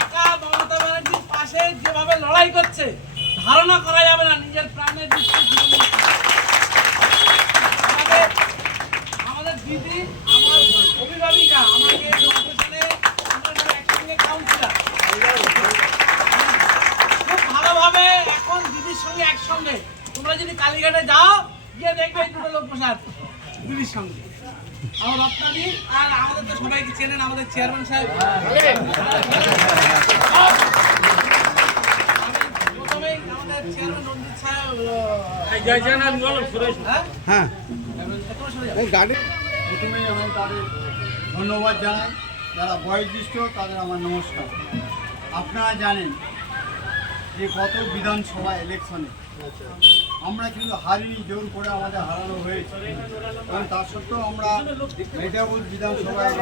একা মমতা ব্যানার্জির পাশে যেভাবে লড়াই করছে ধারণা করা যাবে না। নিজের প্রাণের আমাদের দিদি, আমার অভিভাবিকা, আমাকে একসঙ্গে কাউন্সিলার খুব ভালোভাবে এখন দিদির সঙ্গে একসঙ্গে। তোমরা যদি কালীঘাটে যাও গিয়ে দেখবে দুটো লোক বসে আছে দিদির সঙ্গে। আমার রত্নাদি আর আমাদের তো সবাইকে চেনেন, আমাদের চেয়ারম্যান সাহেব। প্রথমেই আমাদের চেয়ারম্যান রঞ্জিত সাহেব প্রথমেই আমি তাদের ধন্যবাদ জানাই, যারা বয়োজ্যেষ্ঠ তাদের আমার নমস্কার। আপনারা জানেন যে গত বিধানসভা ইলেকশনে আমরা কিন্তু হারিনি, জোর করে আমাদের হারানো হয়েছে এবং তার সত্ত্বেও আমরা মেদিনীপুর বিধানসভায়